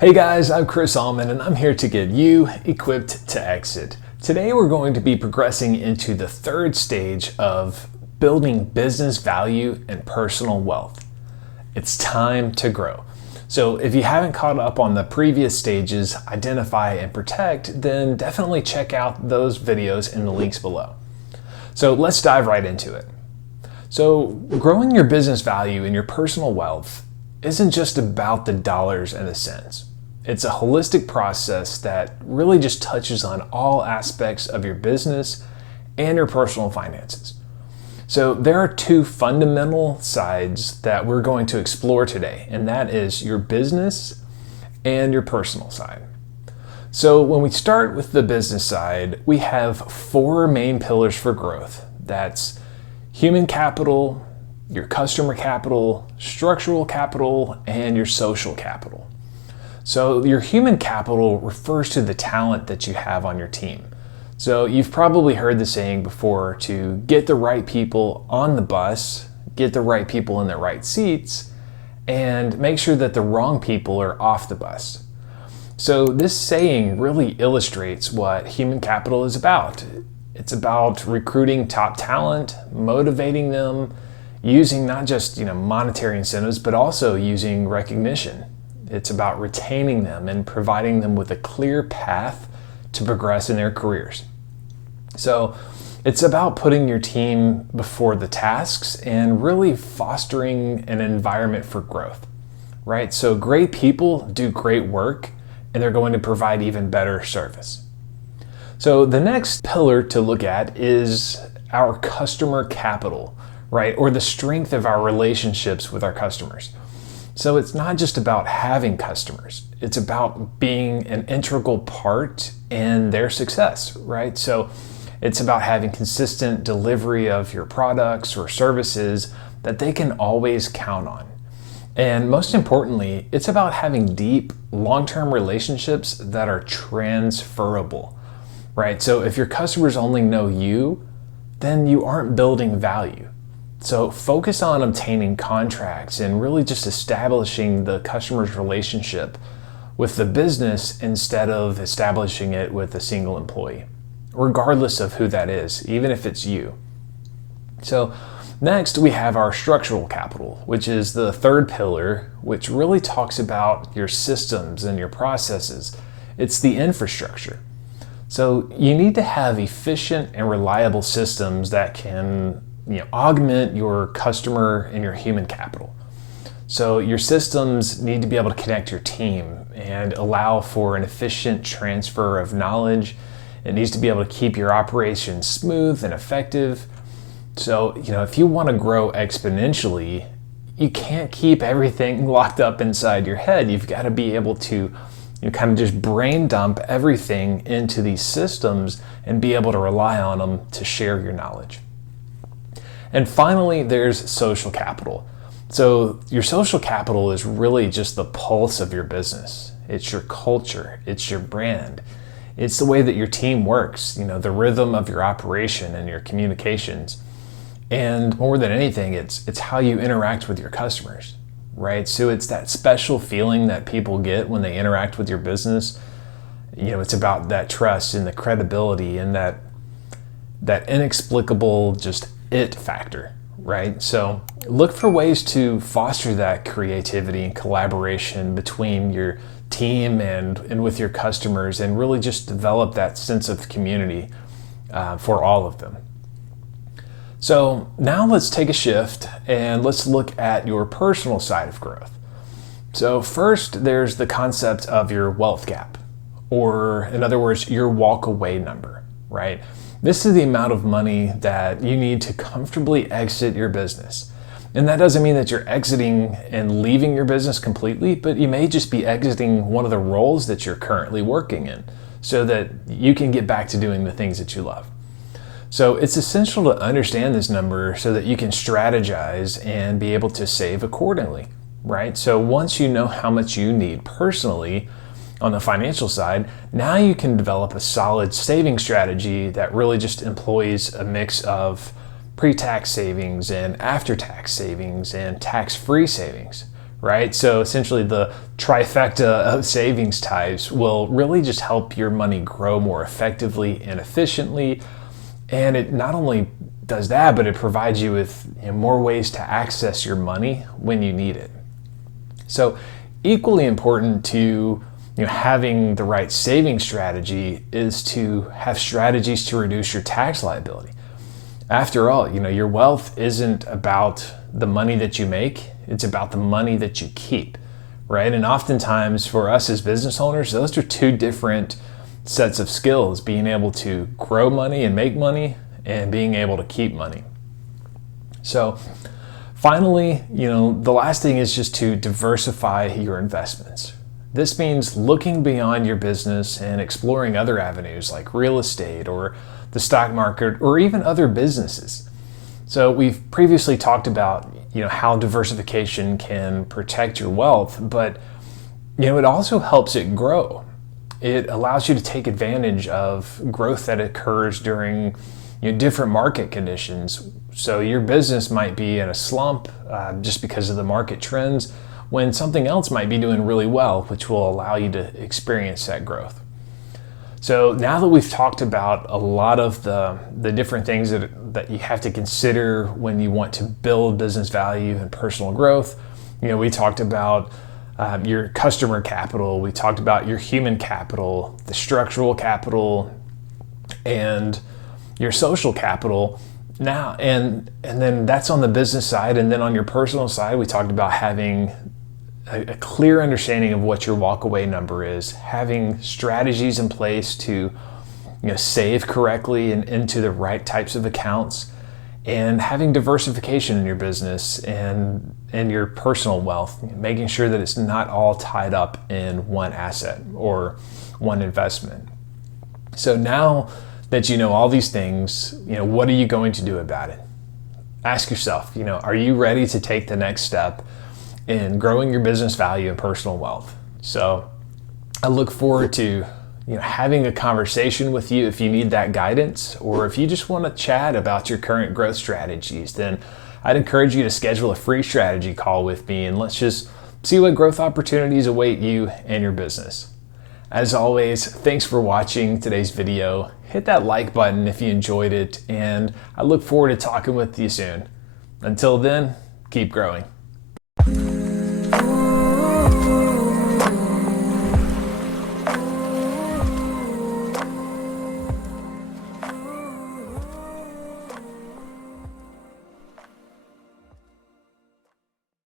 Hey guys, I'm Chris Allman and I'm here to get you equipped to exit. Today we're going to be progressing into the third stage of building business value and personal wealth. It's time to grow. So if you haven't caught up on the previous stages, identify and protect, then definitely check out those videos in the links below. So let's dive right into it. So growing your business value and your personal wealth isn't just about the dollars and the cents. It's a holistic process that really just touches on all aspects of your business and your personal finances. So there are two fundamental sides that we're going to explore today, and that is your business and your personal side. So when we start with the business side, we have four main pillars for growth. That's human capital, your customer capital, structural capital, and your social capital. So your human capital refers to the talent that you have on your team. So you've probably heard the saying before to get the right people on the bus, get the right people in the right seats, and make sure that the wrong people are off the bus. So this saying really illustrates what human capital is about. It's about recruiting top talent, motivating them, using not just monetary incentives, but also using recognition. It's about retaining them and providing them with a clear path to progress in their careers. So it's about putting your team before the tasks and really fostering an environment for growth, right? So great people do great work and they're going to provide even better service. So the next pillar to look at is our customer capital, right? Or the strength of our relationships with our customers. So it's not just about having customers, it's about being an integral part in their success, right? So it's about having consistent delivery of your products or services that they can always count on. And most importantly, it's about having deep, long-term relationships that are transferable, right? So if your customers only know you, then you aren't building value. So focus on obtaining contracts and really just establishing the customer's relationship with the business instead of establishing it with a single employee, regardless of who that is, even if it's you. So next we have our structural capital, which is the third pillar, which really talks about your systems and your processes. It's the infrastructure. So you need to have efficient and reliable systems that can augment your customer and your human capital. So your systems need to be able to connect your team and allow for an efficient transfer of knowledge. It needs to be able to keep your operations smooth and effective. So, if you want to grow exponentially, you can't keep everything locked up inside your head. You've got to be able to kind of just brain dump everything into these systems and be able to rely on them to share your knowledge. And finally, there's social capital. So your social capital is really just the pulse of your business. It's your culture, it's your brand, it's the way that your team works, the rhythm of your operation and your communications. And more than anything, it's how you interact with your customers, right? So it's that special feeling that people get when they interact with your business. It's about that trust and the credibility and that inexplicable just it factor, right? So look for ways to foster that creativity and collaboration between your team and with your customers, and really just develop that sense of community for all of them. So now let's take a shift and let's look at your personal side of growth. So first, there's the concept of your wealth gap, or in other words, your walk away number, right? This is the amount of money that you need to comfortably exit your business. And that doesn't mean that you're exiting and leaving your business completely, but you may just be exiting one of the roles that you're currently working in so that you can get back to doing the things that you love. So it's essential to understand this number so that you can strategize and be able to save accordingly, right? So once you know how much you need personally, on the financial side, now you can develop a solid saving strategy that really just employs a mix of pre-tax savings and after-tax savings and tax-free savings, right? So essentially the trifecta of savings types will really just help your money grow more effectively and efficiently. And it not only does that, but it provides you with more ways to access your money when you need it. So equally important to having the right saving strategy is to have strategies to reduce your tax liability. After all, your wealth isn't about the money that you make, it's about the money that you keep, right? And oftentimes for us as business owners, those are two different sets of skills, being able to grow money and make money and being able to keep money. So finally, the last thing is just to diversify your investments. This means looking beyond your business and exploring other avenues like real estate or the stock market or even other businesses. So we've previously talked about how diversification can protect your wealth, but it also helps it grow. It allows you to take advantage of growth that occurs during different market conditions. So your business might be in a slump just because of the market trends, when something else might be doing really well, which will allow you to experience that growth. So now that we've talked about a lot of the different things that you have to consider when you want to build business value and personal growth, we talked about your customer capital, we talked about your human capital, the structural capital, and your social capital. Now, and then that's on the business side, and then on your personal side, we talked about having a clear understanding of what your walkaway number is, having strategies in place to save correctly and into the right types of accounts, and having diversification in your business and your personal wealth, making sure that it's not all tied up in one asset or one investment. So now that you know all these things, what are you going to do about it? Ask yourself, are you ready to take the next step in growing your business value and personal wealth? So I look forward to having a conversation with you if you need that guidance, or if you just want to chat about your current growth strategies, then I'd encourage you to schedule a free strategy call with me, and let's just see what growth opportunities await you and your business. As always, thanks for watching today's video. Hit that like button if you enjoyed it, and I look forward to talking with you soon. Until then, keep growing.